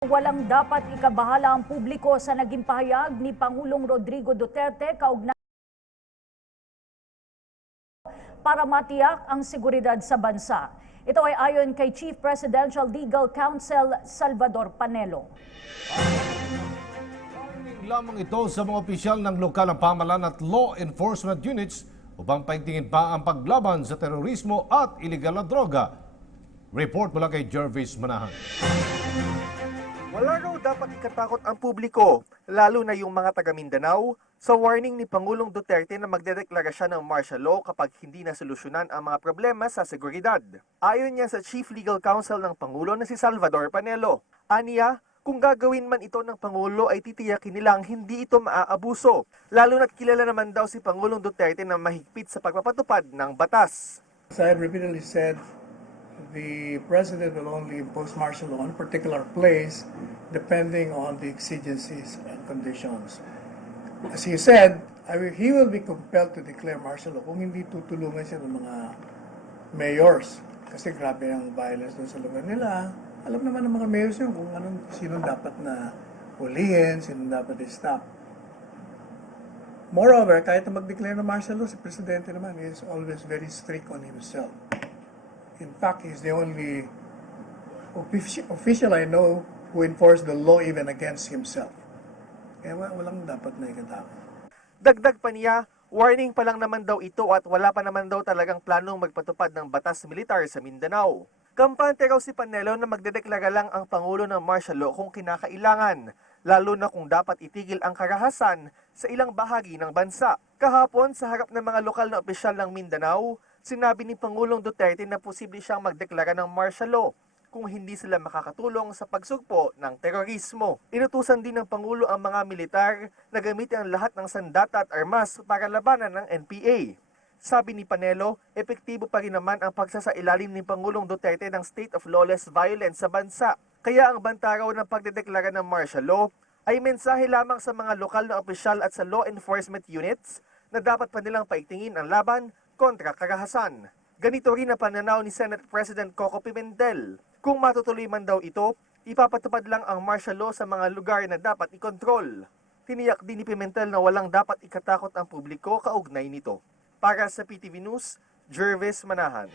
Walang dapat ikabahala ang publiko sa naging pahayag ni Pangulong Rodrigo Duterte kaugnay para matiyak ang seguridad sa bansa. Ito ay ayon kay Chief Presidential Legal Counsel Salvador Panelo. Warning lamang ito sa mga opisyal ng lokal na pamahalaan at law enforcement units upang paigtingin pa ang paglaban sa terorismo at iligal na droga. Report mula kay Jervis Manahan. Wala raw dapat ikatakot ang publiko, lalo na yung mga taga Mindanao, sa warning ni Pangulong Duterte na magdedeklara siya ng martial law kapag hindi nasolusyonan ang mga problema sa seguridad. Ayon niya sa Chief Legal Counsel ng Pangulo na si Salvador Panelo. Aniya, kung gagawin man ito ng Pangulo ay titiyakin nilang hindi ito maaabuso, lalo na't kilala naman daw si Pangulong Duterte na mahigpit sa pagpapatupad ng batas. As I have repeatedly said, the President will only impose martial law on a particular place depending on the exigencies and conditions. As he said, he will be compelled to declare martial law kung hindi tutulungan siya ng mga mayors. Kasi grabe ang violence doon sa lugar nila. Alam naman ng mga mayors yun kung sino dapat na hulihin, sino dapat i-stop. Moreover, kahit na mag-declare ng martial law, si Presidente naman is always very strict on himself. In fact, he's the only official I know who enforced the law even against himself. Kaya walang dapat na ikatakot. Dagdag pa niya, warning pa lang naman daw ito at wala pa naman daw talagang planong magpatupad ng batas militar sa Mindanao. Kampante raw si Panelo na magdedeklara lang ang Pangulo ng martial law kung kinakailangan, lalo na kung dapat itigil ang karahasan sa ilang bahagi ng bansa. Kahapon, sa harap ng mga lokal na opisyal ng Mindanao, sinabi ni Pangulong Duterte na posible siyang magdeklara ng martial law kung hindi sila makakatulong sa pagsugpo ng terorismo. Inutusan din ng Pangulo ang mga militar na gamitin ang lahat ng sandata at armas para labanan ng NPA. Sabi ni Panelo, epektibo pa rin naman ang pagsasailalim ni Pangulong Duterte ng state of lawless violence sa bansa. Kaya ang banta raw ng pagdedeklara ng martial law ay mensahe lamang sa mga lokal na opisyal at sa law enforcement units na dapat pa nilang paigtingin ang laban kontra karahasan. Ganito rin ang pananaw ni Senate President Coco Pimentel. Kung matutuloy man daw ito, ipapatupad lang ang martial law sa mga lugar na dapat ikontrol. Tiniyak din ni Pimentel na walang dapat ikatakot ang publiko kaugnay nito. Para sa PTV News, Jervis Manahan.